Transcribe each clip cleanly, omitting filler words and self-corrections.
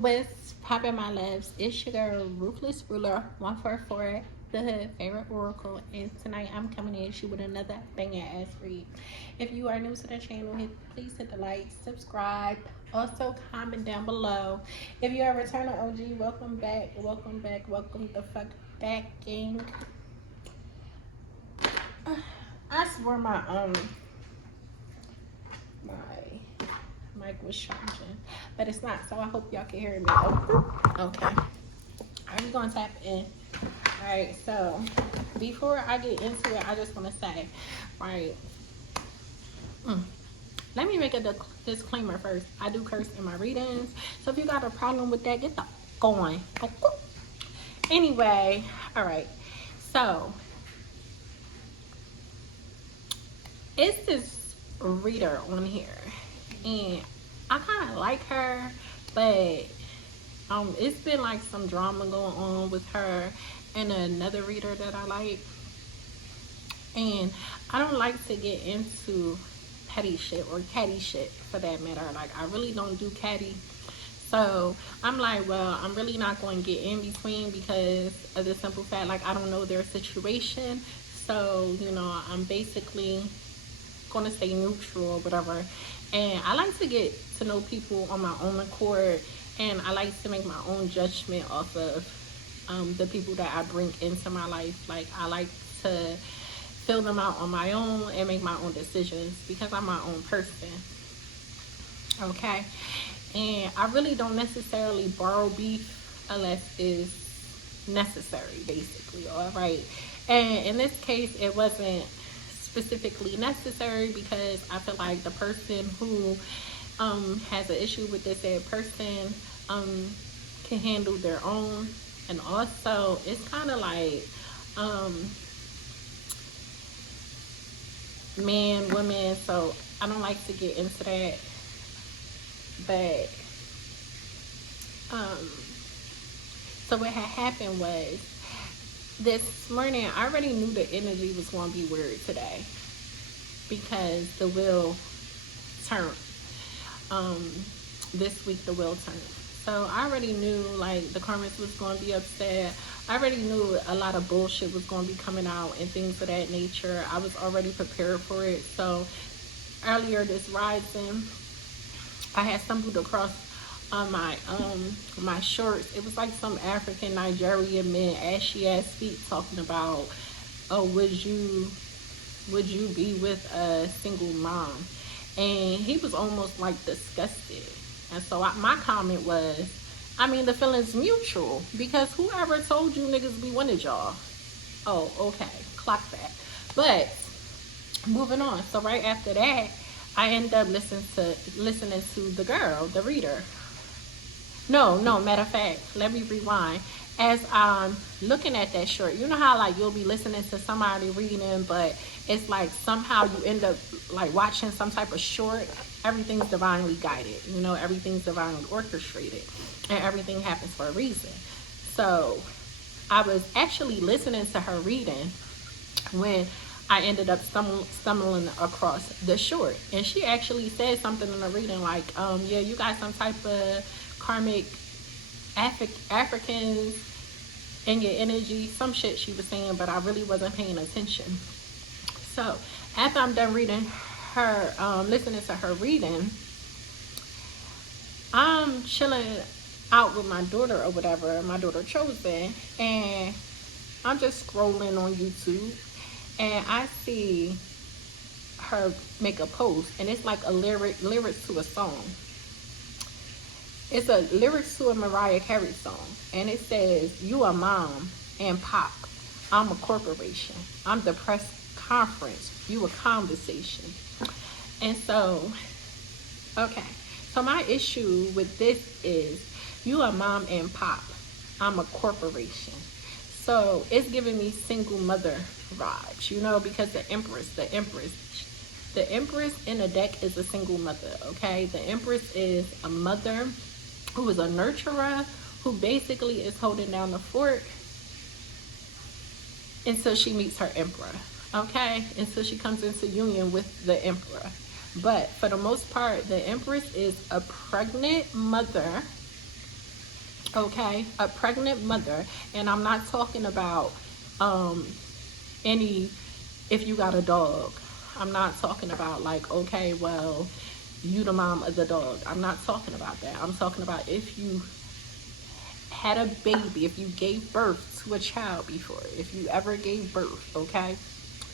What's poppin', my loves? It's your girl, Ruthless Ruler 144, the hood favorite oracle, and tonight I'm coming at you with another banger ass read. If you are new to the channel, please hit the like, subscribe, also comment down below. If you are a returning OG, welcome back, welcome back, welcome the fuck back, gang. I swear my mic was charging, but it's not, so I hope y'all can hear me. Oh, okay. I'm gonna tap in. All right, so before I get into it, I just want to say, right, let me make a disclaimer first. I do curse in my readings, so if you got a problem with that, get the going. Okay. Anyway, all right, so it's this reader on here, and I kind of like her, but it's been like some drama going on with her and another reader that I like, and I don't like to get into petty shit or catty shit for that matter. Like, I really don't do catty, so I'm like, well, I'm really not going to get in between because of the simple fact, like, I don't know their situation. So, you know, I'm basically going to stay neutral or whatever. And I like to get to know people on my own accord, and I like to make my own judgment off of the people that I bring into my life. Like, I like to fill them out on my own and make my own decisions because I'm my own person. Okay, and I really don't necessarily borrow beef unless it's necessary, basically. All right, and in this case, it wasn't specifically necessary because I feel like the person who has an issue with this said person can handle their own. And also, it's kind of like man, woman, so I don't like to get into that. But so what had happened was, this morning I already knew the energy was going to be weird today because the wheel turned. This week the wheel turned, so I already knew like the karmics was going to be upset. I already knew a lot of bullshit was going to be coming out and things of that nature. I was already prepared for it. So earlier this rising, I had stumbled across on my shorts. It was like some African Nigerian man, ashy ass feet, talking about, oh, would you be with a single mom? And he was almost like disgusted. And so my comment was, I mean, the feeling's mutual because whoever told you niggas we wanted y'all? Oh, okay, clock that. But moving on. So right after that, I ended up listening to the girl, the reader. No, matter of fact, let me rewind. As I'm looking at that short, you know how like you'll be listening to somebody reading, but it's like somehow you end up like watching some type of short. Everything's divinely guided, you know, everything's divinely orchestrated, and everything happens for a reason. So I was actually listening to her reading when I ended up stumbling across the short, and she actually said something in the reading like, yeah, you got some type of karmic Africans in your energy, some shit she was saying, but I really wasn't paying attention. So after I'm done reading her, listening to her reading, I'm chilling out with my daughter or whatever, my daughter Chosen, and I'm just scrolling on YouTube, and I see her make a post, and it's like a lyrics to a song. It's a lyrics to a Mariah Carey song, and it says, you a mom and pop, I'm a corporation, I'm the press conference, you a conversation. And so, okay, so my issue with this is, you a mom and pop, I'm a corporation. So it's giving me single mother vibes, you know, because the empress in the deck is a single mother. Okay, the empress is a mother who is a nurturer, who basically is holding down the fort until she meets her emperor. Okay, until she comes into union with the emperor. But for the most part, the empress is a pregnant mother Okay, a pregnant mother, and I'm not talking about um any, if you got a dog. I'm not talking about like, okay, well, you the mom of the dog. I'm not talking about that. I'm talking about if you had a baby, if you gave birth to a child before, if you ever gave birth, okay,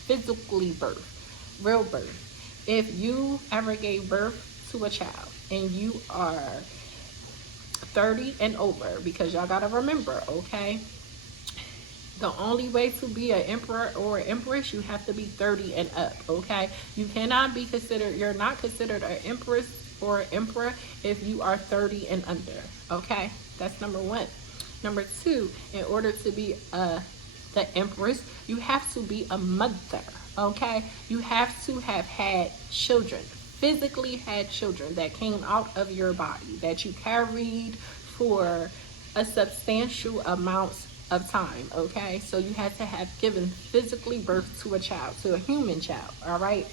physically birth, real birth, if you ever gave birth to a child and you are 30 and over, because y'all gotta remember, okay, the only way to be an emperor or an empress, you have to be 30 and up, okay? You cannot be considered, you're not considered an empress or an emperor if you are 30 and under, okay? That's number one. Number two, in order to be the empress, you have to be a mother, okay? You have to have had children, physically had children that came out of your body, that you carried for a substantial amount of time, okay? So you had to have given physically birth to a child, to a human child, all right?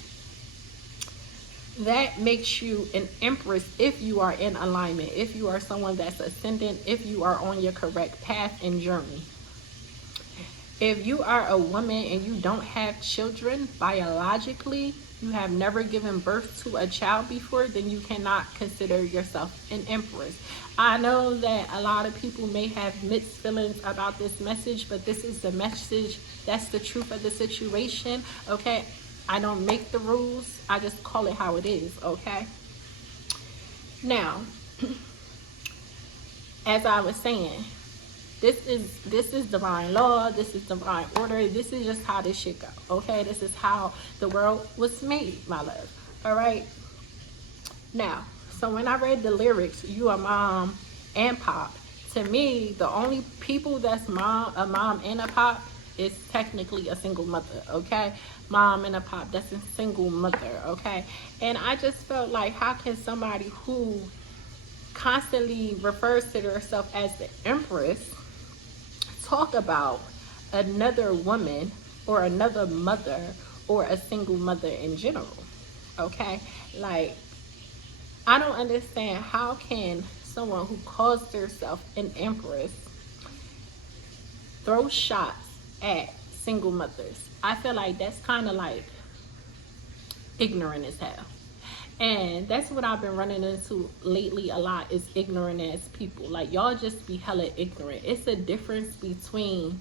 That makes you an empress if you are in alignment, if you are someone that's ascendant, if you are on your correct path and journey. If you are a woman and you don't have children biologically, you have never given birth to a child before, then you cannot consider yourself an empress. I know that a lot of people may have mixed feelings about this message, but this is the message. That's the truth of the situation, okay? I don't make the rules. I just call it how it is, okay? Now, as I was saying, this is divine law, this is divine order, this is just how this shit go, okay? This is how the world was made, my love. All right. Now, so when I read the lyrics, you are mom and pop, to me, the only people that's a mom and a pop is technically a single mother, okay? Mom and a pop, that's a single mother, okay? And I just felt like, how can somebody who constantly refers to herself as the empress talk about another woman or another mother or a single mother in general, okay? Like, I don't understand, how can someone who calls themselves an empress throw shots at single mothers? I feel like that's kind of like ignorant as hell. And that's what I've been running into lately a lot, is ignorant as people. Like, y'all just be hella ignorant. It's a difference between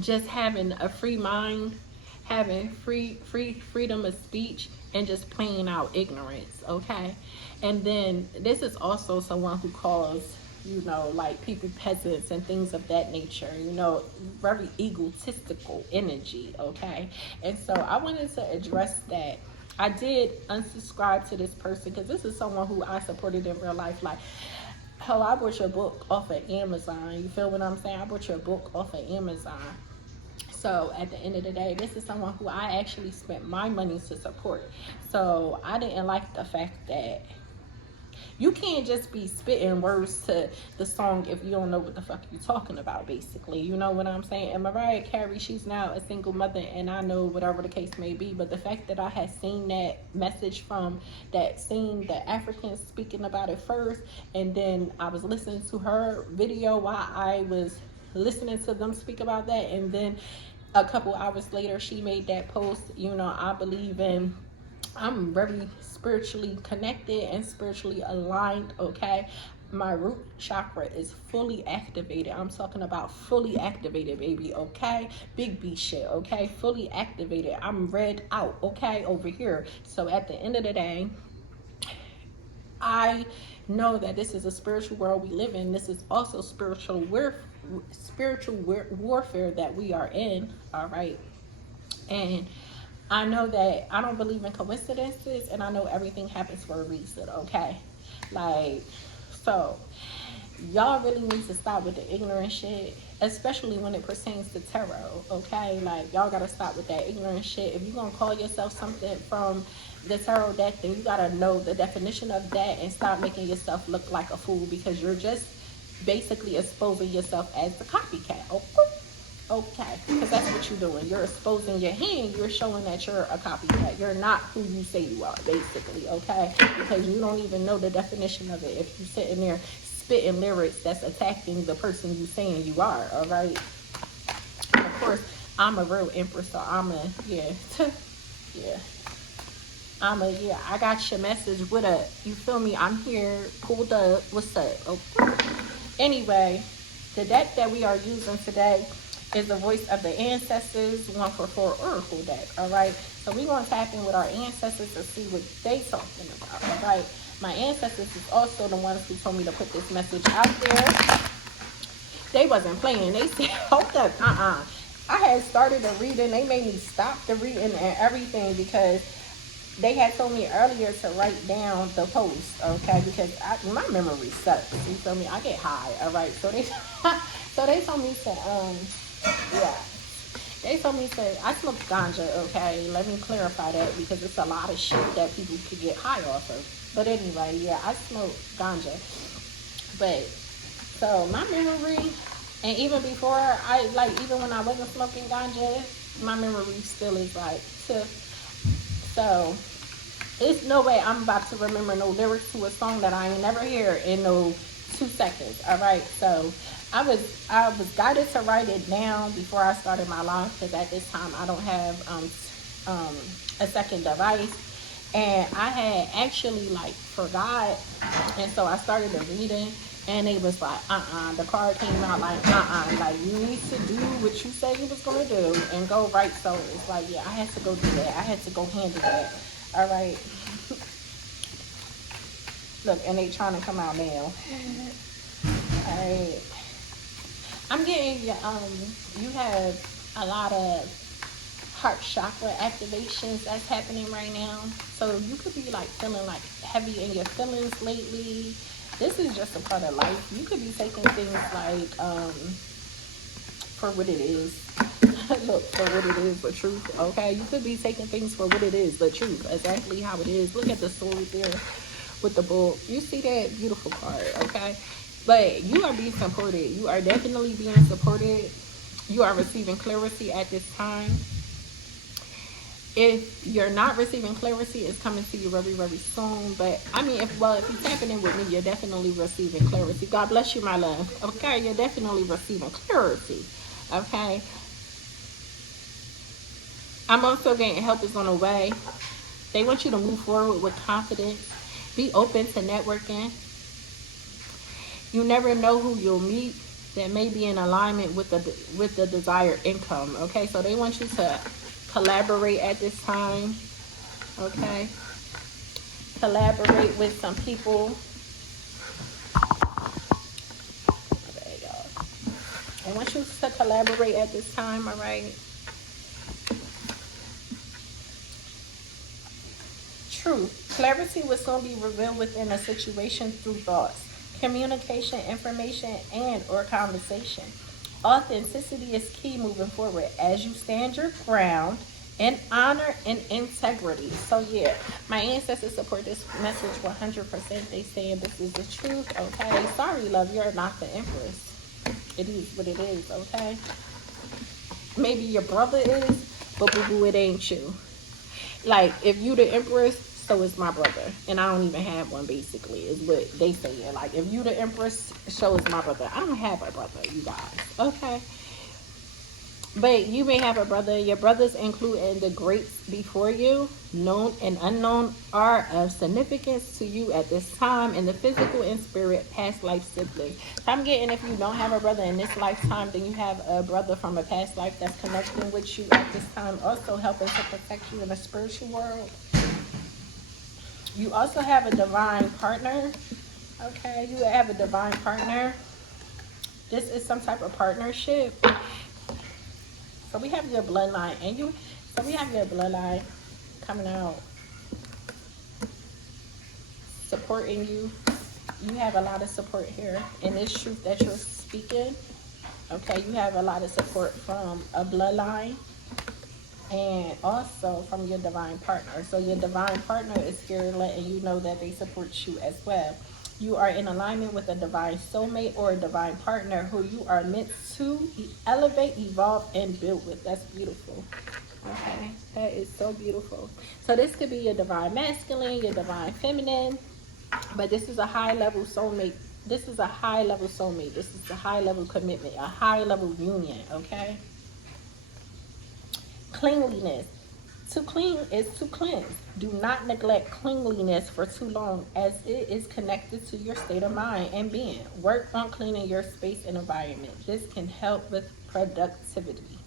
just having a free mind, having freedom of speech, and just playing out ignorance, okay? And then this is also someone who calls, you know, like people peasants and things of that nature, you know, very egotistical energy, okay? And so I wanted to address that. I did unsubscribe to this person because this is someone who I supported in real life. Like, hell, I bought your book off of Amazon. You feel what I'm saying? I bought your book off of Amazon. So at the end of the day, this is someone who I actually spent my money to support. So I didn't like the fact that you can't just be spitting words to the song if you don't know what the fuck you're talking about, basically. You know what I'm saying? And Mariah Carey, she's now a single mother, and I know whatever the case may be, but the fact that I had seen that message from that, seen the Africans speaking about it first, and then I was listening to her video while I was listening to them speak about that, and then a couple hours later she made that post. You know, I believe in, I'm very spiritually connected and spiritually aligned, okay? My root chakra is fully activated. I'm talking about fully activated, baby, okay? Big B shit, okay? Fully activated. I'm read out, okay, over here. So at the end of the day, I know that this is a spiritual world we live in. This is also spiritual warfare that we are in, all right? And I know that I don't believe in coincidences, and I know everything happens for a reason, okay? Like, so y'all really need to stop with the ignorant shit, especially when it pertains to tarot, okay? Like, y'all gotta stop with that ignorant shit. If you're gonna call yourself something from the tarot deck, then you gotta know the definition of that and stop making yourself look like a fool, because you're just basically exposing yourself as the copycat, okay? Okay, because that's what you're doing. You're exposing your hand. You're showing that you're a copycat. You're not who you say you are, basically, okay? Because you don't even know the definition of it. If you're sitting there spitting lyrics that's attacking the person you saying you are, all right? Of course, I'm a real empress, so yeah, yeah. Yeah, I got your message. What up? You feel me? I'm here, pulled up. What's up? Okay. Anyway, the deck that we are using today is the Voice of the Ancestors 144 Oracle deck. All right. So we're going to tap in with our ancestors to see what they talking about. All right. My ancestors is also the ones who told me to put this message out there. They wasn't playing. They said, hold up, I had started the reading. They made me stop the reading and everything because they had told me earlier to write down the post, okay? Because my memory sucks. You feel me? I get high, all right? So they, so they told me to, yeah. They told me to, I smoke ganja, okay? Let me clarify that because it's a lot of shit that people could get high off of. But anyway, yeah, I smoke ganja. But, so my memory, and even before even when I wasn't smoking ganja, my memory still is like, so it's no way I'm about to remember no lyrics to a song that I ain't never hear in no 2 seconds. All right, so I was guided to write it down before I started my life because at this time I don't have a second device, and I had actually like forgot, and so I started the reading. And it was like, the card came out like, like you need to do what you say you was gonna do and go right. So it's like, yeah, I had to go do that. I had to go handle that. All right. Look, and they trying to come out now. All right. I'm getting, you have a lot of heart chakra activations that's happening right now. So you could be like feeling like heavy in your feelings lately. This is just a part of life. You could be taking things like for what it is. Look, for what it is, the truth, okay? You could be taking things for what it is, the truth, exactly how it is. Look at the story there with the bull. You see that beautiful card, okay? But you are being supported. You are definitely being supported. You are receiving clarity at this time. If you're not receiving clarity, it's coming to you very, very soon. But I mean, if you're tapping in with me, you're definitely receiving clarity. God bless you, my love. Okay, you're definitely receiving clarity. Okay. I'm also getting help is on the way. They want you to move forward with confidence. Be open to networking. You never know who you'll meet that may be in alignment with the desired income. Okay, so they want you to collaborate at this time. Okay, collaborate with some people. There you go. I want you to collaborate at this time. All right. Truth. Clarity will soon be revealed within a situation through thoughts, communication, information, and or conversation. Authenticity is key moving forward as you stand your ground in honor and integrity. So yeah, my ancestors support this message 100%. They saying this is the truth. Okay, sorry, love, you're not the empress. It is what it is. Okay, maybe your brother is, but boo boo, it ain't you. Like if you the empress, so is my brother, and I don't even have one. Basically, is what they say. Like if you the empress, so is my brother. I don't have a brother, you guys. Okay, but you may have a brother. Your brothers, including the greats before you, known and unknown, are of significance to you at this time in the physical and spirit past life siblings. So I'm getting if you don't have a brother in this lifetime, then you have a brother from a past life that's connecting with you at this time, also helping to protect you in the spiritual world. You also have a divine partner. Okay, you have a divine partner. This is some type of partnership. So we have your bloodline, so we have your bloodline coming out, supporting you. You have a lot of support here in this truth that you're speaking. Okay, you have a lot of support from a bloodline and also from your divine partner. So your divine partner is here letting you know that they support you as well. You are in alignment with a divine soulmate or a divine partner who you are meant to elevate, evolve, and build with. That's beautiful. Okay, that is so beautiful. So this could be your divine masculine, your divine feminine, but this is a high level soulmate This is a high level soulmate. This is a high level commitment, a high level union, okay? Cleanliness. To clean is to cleanse. Do not neglect cleanliness for too long, as it is connected to your state of mind and being. Work on cleaning your space and environment. This can help with productivity.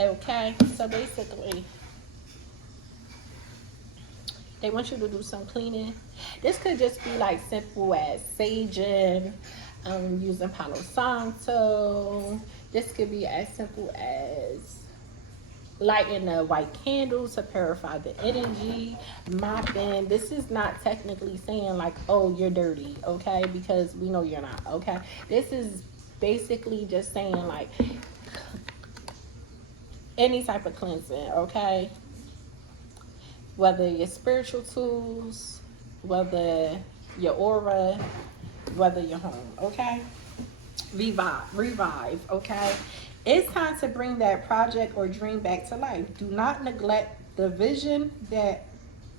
Okay, so basically, they want you to do some cleaning. This could just be like simple as saging, using Palo Santo. This could be as simple as lighting a white candle to purify the energy, mopping. This is not technically saying like, oh, you're dirty, okay? Because we know you're not, okay? This is basically just saying like any type of cleansing, okay? Whether your spiritual tools, whether your aura, whether your home, okay? Revive, okay? It's time to bring that project or dream back to life. Do not neglect the vision that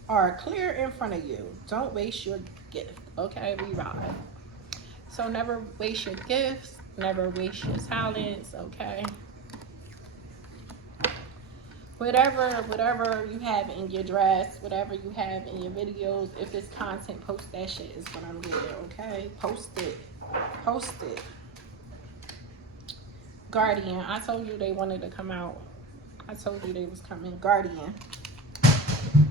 are clear in front of you. Don't waste your gift, okay? Revive. So never waste your gifts, never waste your talents, okay? Whatever you have in your dress, whatever you have in your videos, if it's content, post that shit is what I'm getting, okay? Post it. Post it. Guardian. I told you they wanted to come out. I told you they was coming. Guardian.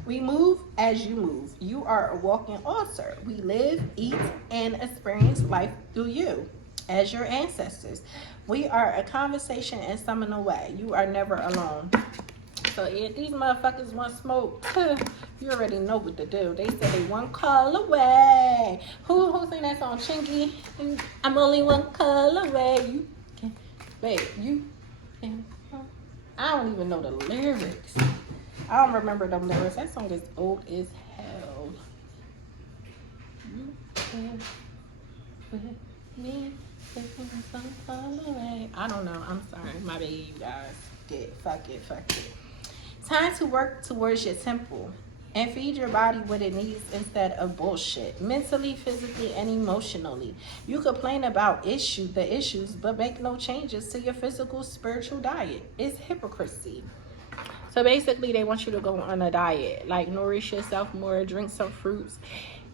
We move as you move. You are a walking altar. We live, eat, and experience life through you as your ancestors. We are a conversation in some in a way. You are never alone. So if these motherfuckers want smoke, you already know what to do. They said they one call away. Who sang that song? Chingy? I'm only one call away. You can, wait, you can. I don't even know the lyrics. I don't remember them lyrics. That song is old as hell. You can with me. I don't know. I'm sorry. My bad, you guys. Fuck it. Time to work towards your temple and feed your body what it needs instead of bullshit. Mentally, physically, and emotionally. You complain about the issues, but make no changes to your physical, spiritual diet. It's hypocrisy. So basically, they want you to go on a diet. Like, nourish yourself more, drink some fruits.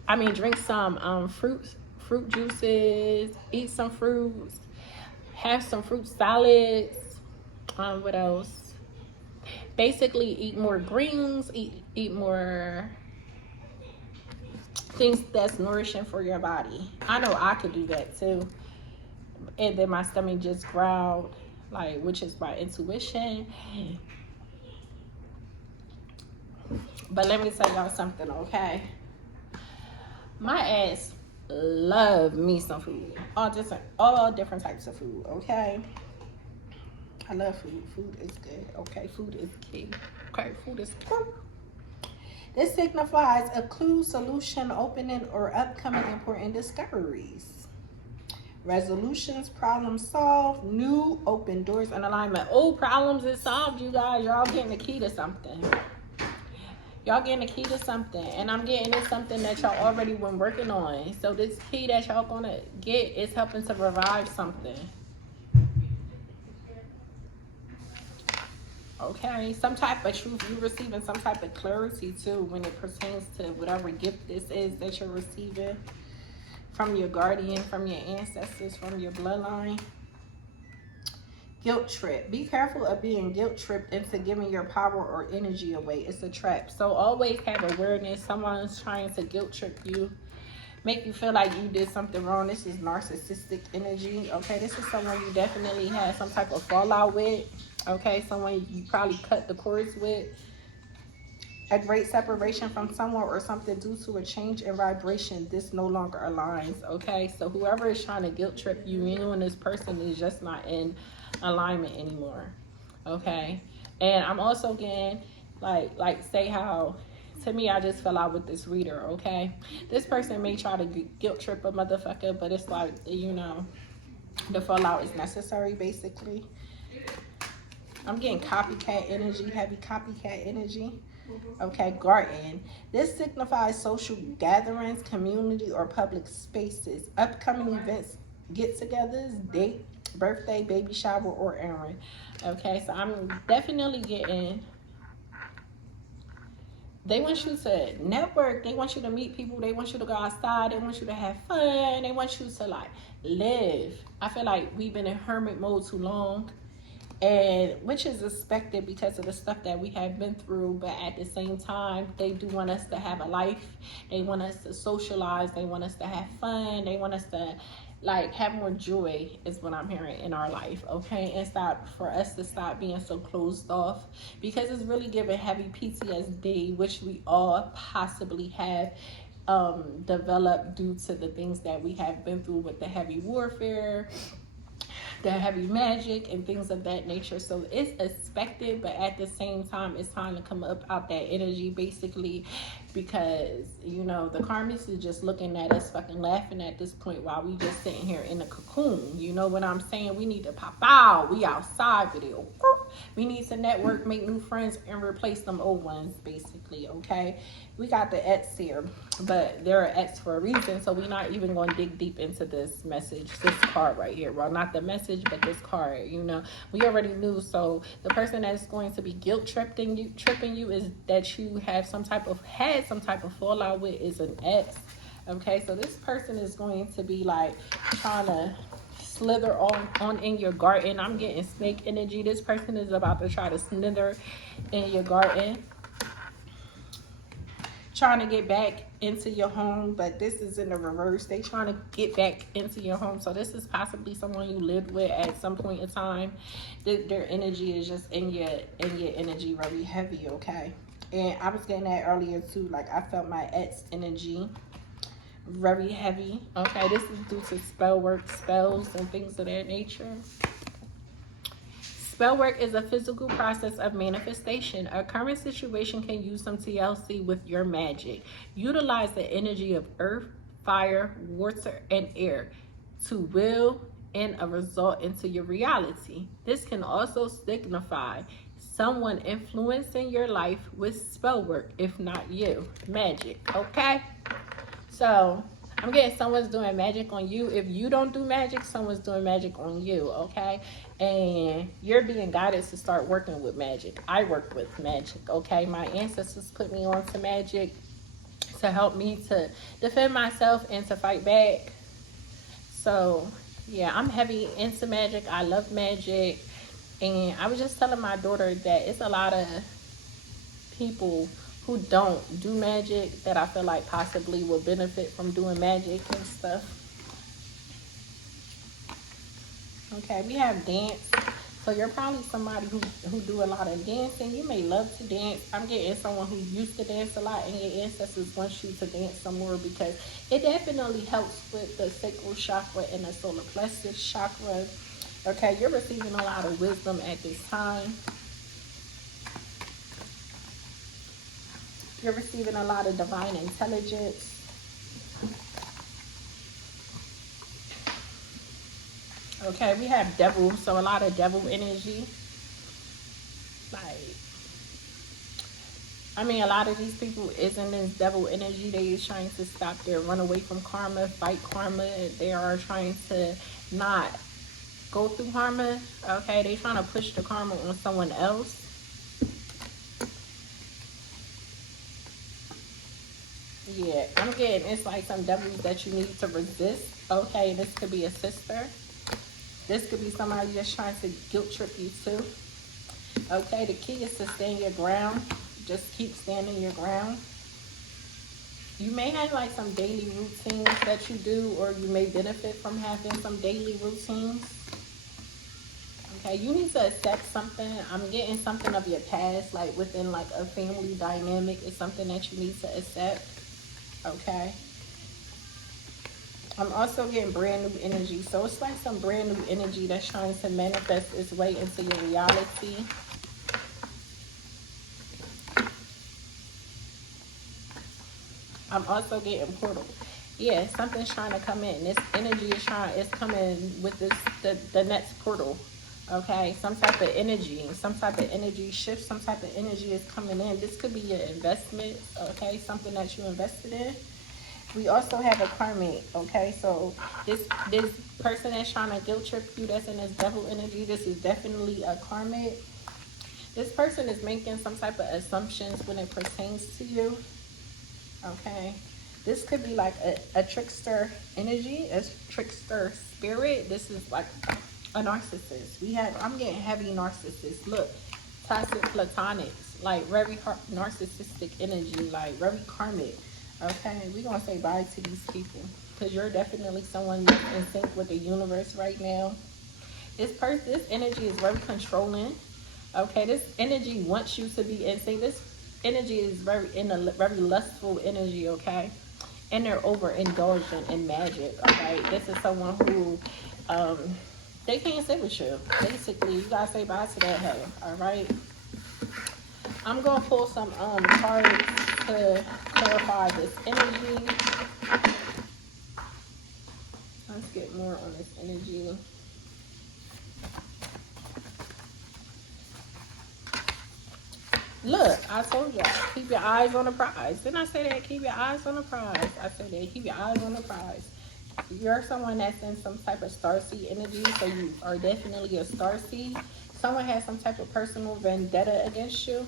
Drink some fruit juices, eat some fruits, have some fruit salads. What else? Basically, eat more greens, eat more things that's nourishing for your body. I know I could do that too. And then my stomach just growled, like, which is my intuition. But let me tell y'all something, okay? My ass love me some food. All different types of food, okay? I love food. Food is good. Okay, food is key. Okay, food is cool. This signifies a clue, solution, opening, or upcoming important discoveries. Resolutions, problems solved, new open doors and alignment. Old problems is solved, you guys. Y'all getting the key to something. Y'all getting the key to something. And I'm getting it something that y'all already been working on. So this key that y'all gonna get is helping to revive something. Okay, some type of truth. You're receiving some type of clarity too when it pertains to whatever gift this is that you're receiving from your guardian, from your ancestors, from your bloodline. Guilt trip. Be careful of being guilt tripped into giving your power or energy away. It's a trap. So always have awareness. Someone's trying to guilt trip you, make you feel like you did something wrong. This is narcissistic energy. Okay, this is someone you definitely had some type of fallout with. Okay, someone you probably cut the cords with. A great separation from someone or something due to a change in vibration. This no longer aligns. Okay, so whoever is trying to guilt trip you, you and this person is just not in alignment anymore. Okay, and I'm also getting like say how to me I just fell out with this reader. Okay, this person may try to guilt trip a motherfucker, but it's like, you know, the fallout is necessary basically. I'm getting copycat energy, heavy copycat energy. Okay, garden. This signifies social gatherings, community, or public spaces. Upcoming events, get-togethers, date, birthday, baby shower, or errand. Okay, so I'm definitely getting. They want you to network. They want you to meet people. They want you to go outside. They want you to have fun. They want you to like live. I feel like we've been in hermit mode too long, and which is expected because of the stuff that we have been through. But at the same time, they do want us to have a life. They want us to socialize. They want us to have fun. They want us to like have more joy is what I'm hearing in our life. Okay, and stop for us to stop being so closed off, because it's really giving heavy PTSD, which we all possibly have developed due to the things that we have been through with the heavy warfare, the heavy magic, and things of that nature. So it's expected, but at the same time, it's time to come up out that energy, basically, because you know the karmics is just looking at us, fucking laughing at this point while we just sitting here in a cocoon. You know what I'm saying? We need to pop out. We outside video. We need to network, make new friends, and replace them old ones, basically. Okay, we got the X here, but there are X for a reason, so we're not even going to dig deep into this message, this card right here. Well, not the message, but this card. You know, we already knew. So the person that's going to be guilt tripping you is that you have some type of fallout with is an X. Okay, so this person is going to be like trying to slither on in your garden. I'm getting snake energy. This person is about to try to slither in your garden, trying to get back into your home, but this is in the reverse. They trying to get back into your home. So this is possibly someone you lived with at some point in time. Their energy is just in your energy very heavy. Okay, and I was getting that earlier too. Like I felt my ex energy very heavy. Okay, this is due to spell work, spells, and things of that nature. Spell work is a physical process of manifestation. A current situation can use some TLC with your magic. Utilize the energy of earth, fire, water, and air to will in a result into your reality. This can also signify someone influencing your life with spell work, if not you. Magic, okay? So I'm getting someone's doing magic on you. If you don't do magic, someone's doing magic on you, okay? And you're being guided to start working with magic. I work with magic, okay? My ancestors put me on to magic to help me to defend myself and to fight back. So, yeah, I'm heavy into magic. I love magic. And I was just telling my daughter that it's a lot of people who don't do magic that I feel like possibly will benefit from doing magic and stuff. Okay, we have dance. So you're probably somebody who do a lot of dancing. You may love to dance. I'm getting someone who used to dance a lot, and your ancestors want you to dance some more because it definitely helps with the sacral chakra and the solar plexus chakra. Okay, you're receiving a lot of wisdom at this time. You're receiving a lot of divine intelligence. Okay, we have devil, so a lot of devil energy. Like, I mean, a lot of these people isn't this devil energy. They is trying to stop their run away from karma, fight karma. They are trying to not go through karma. Okay, they trying to push the karma on someone else. Yeah, I'm getting it's like some devils that you need to resist. Okay, this could be a sister. This could be somebody just trying to guilt trip you too. Okay, the key is to stand your ground. Just keep standing your ground. You may have like some daily routines that you do, or you may benefit from having some daily routines. Okay, you need to accept something. I'm getting something of your past, like within like a family dynamic is something that you need to accept. Okay. I'm also getting brand new energy. So it's like some brand new energy that's trying to manifest its way into your reality. I'm also getting portal. Yeah, something's trying to come in. This energy is coming with this the next portal. Okay, some type of energy shift, some type of energy is coming in. This could be your investment, okay, something that you invested in. We also have a karmic, okay? So this person that's trying to guilt trip you, that's in this devil energy, this is definitely a karmic. This person is making some type of assumptions when it pertains to you, okay? This could be like a trickster energy, a trickster spirit. This is like a narcissist. I'm getting heavy narcissists. Look, toxic platonics, like very narcissistic energy, like very karmic. Okay, we're gonna say bye to these people because you're definitely someone that's in sync with the universe right now. This energy is very controlling. Okay, this energy wants you to be in sync. This energy is very lustful energy. Okay, and they're overindulgent in magic. Okay, this is someone who, um, they can't sit with you. Basically, you gotta say bye to that hell. All right. I'm gonna pull some cards to clarify this energy. Let's get more on this energy. Look, I told y'all, keep your eyes on the prize. Didn't I say that? Keep your eyes on the prize. I said that. Keep your eyes on the prize. You're someone that's in some type of starseed energy, so you are definitely a starseed. Someone has some type of personal vendetta against you.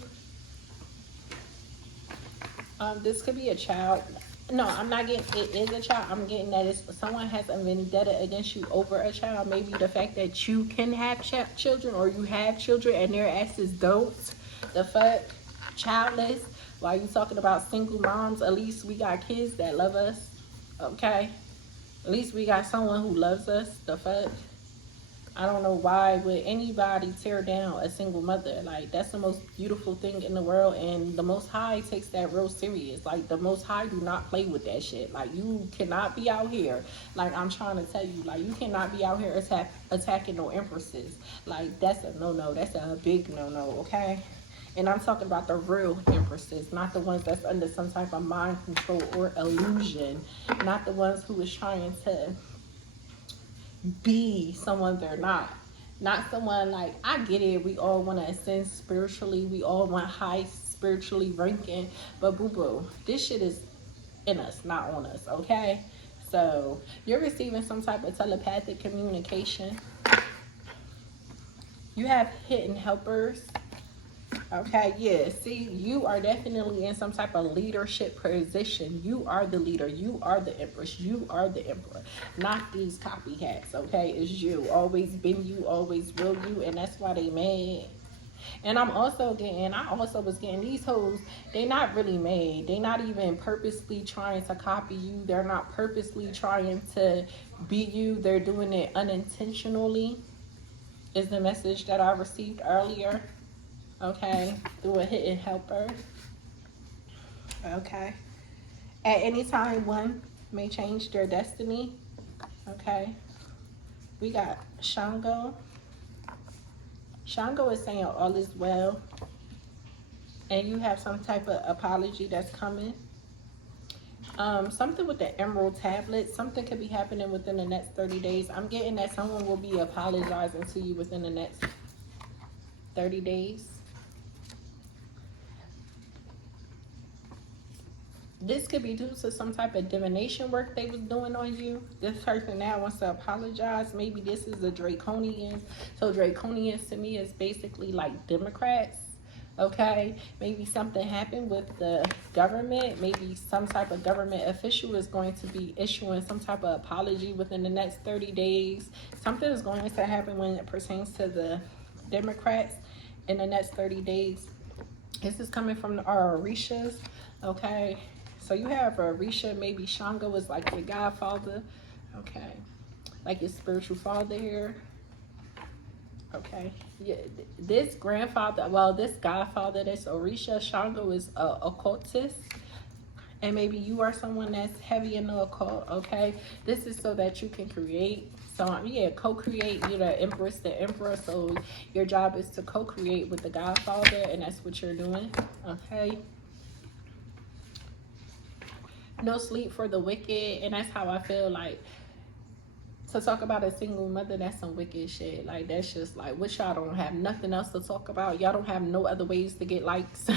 This could be a child. No, I'm not getting it is a child. I'm getting that it's someone has a vendetta against you over a child. Maybe the fact that you can have children or you have children and their asses don't. The fuck, childless. While you talking about single moms, at least we got kids that love us. Okay, at least we got someone who loves us. The fuck. I don't know why would anybody tear down a single mother. Like, that's the most beautiful thing in the world, and the Most High takes that real serious. Like, the Most High do not play with that shit. Like, you cannot be out here, like I'm trying to tell you, like, you cannot be out here attacking no empresses. Like, that's a no-no. That's a big no-no, okay? And I'm talking about the real empresses, not the ones that's under some type of mind control or illusion, not the ones who is trying to be someone they're not. Not someone like, I get it, we all want to ascend spiritually, we all want high spiritually ranking, but boo boo, this shit is in us, not on us, okay? So you're receiving some type of telepathic communication. You have hidden helpers. Okay, yeah. See, you are definitely in some type of leadership position. You are the leader. You are the empress. You are the emperor. Not these copycats, okay? It's you. Always been you, always will you, and that's why they mad. And I also was getting these hoes, they not really made. They not even purposely trying to copy you. They're not purposely trying to be you. They're doing it unintentionally, is the message that I received earlier. Okay, through a hidden helper. Okay, at any time one may change their destiny. Okay, we got Shango. Shango is saying all is well, and you have some type of apology that's coming. Something with the emerald tablet, something could be happening within the next 30 days. I'm getting that someone will be apologizing to you within the next 30 days. This could be due to some type of divination work they was doing on you. This person now wants to apologize. Maybe this is a draconian. So draconians to me is basically like Democrats. Okay, maybe something happened with the government. Maybe some type of government official is going to be issuing some type of apology within the next 30 days. Something is going to happen when it pertains to the Democrats in the next 30 days. This is coming from our Orishas. Okay, so you have Orisha, maybe Shango is like your godfather. Okay, like your spiritual father here. Okay, yeah, this grandfather, well, this godfather, this Orisha, Shango is a occultist. And maybe you are someone that's heavy in the occult, okay? This is so that you can create. So, yeah, co-create. You're the empress, the emperor. So your job is to co-create with the godfather, and that's what you're doing, okay? No sleep for the wicked, and that's how I feel like to talk about a single mother, that's some wicked shit. Like, that's just like, what, y'all don't have nothing else to talk about? Y'all don't have no other ways to get likes?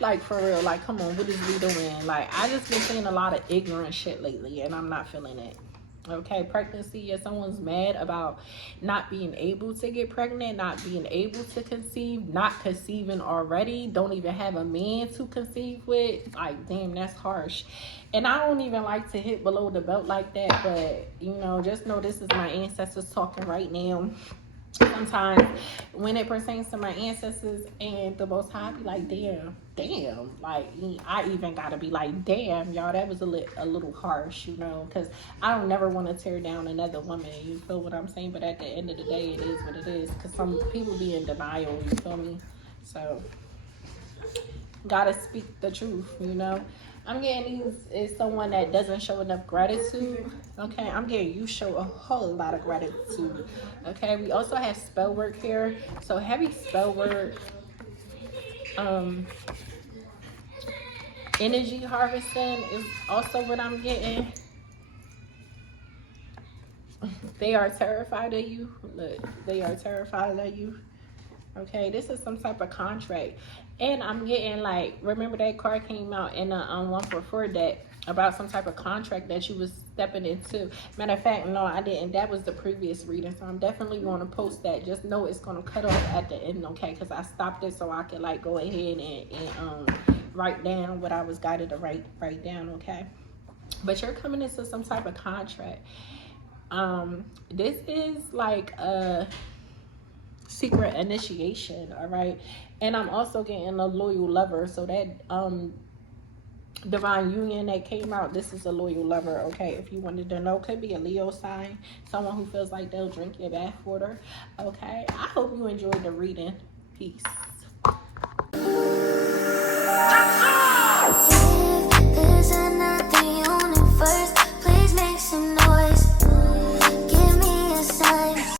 Like, for real, like, come on, what is we doing? Like, I just been seeing a lot of ignorant shit lately, and I'm not feeling it. Okay, pregnancy, if someone's mad about not being able to get pregnant, not being able to conceive, not conceiving already, don't even have a man to conceive with, like, damn, that's harsh. And I don't even like to hit below the belt like that, but, you know, just know this is my ancestors talking right now. Sometimes when it pertains to my ancestors and the Most High, I be like, damn, like, I even gotta be like, damn, y'all, that was a little harsh, you know, because I don't never want to tear down another woman, you feel what I'm saying? But at the end of the day, it is what it is, because some people be in denial, you feel me? So, gotta speak the truth, you know. I'm getting you is someone that doesn't show enough gratitude. Okay, I'm getting you show a whole lot of gratitude. Okay, we also have spell work here. So heavy spell work, energy harvesting is also what I'm getting. They are terrified of you. Look, they are terrified of you. Okay, this is some type of contract. And I'm getting, like, remember that card came out in a 144 deck about some type of contract that you was stepping into. Matter of fact, no, I didn't. That was the previous reading, so I'm definitely going to post that. Just know it's going to cut off at the end, okay? Because I stopped it so I could, like, go ahead and write down what I was guided to write down, okay? But you're coming into some type of contract. This is like a secret initiation, all right? And I'm also getting a loyal lover. So that divine union that came out, this is a loyal lover, okay? If you wanted to know, could be a Leo sign, someone who feels like they'll drink your bath water, okay? I hope you enjoyed the reading. Peace.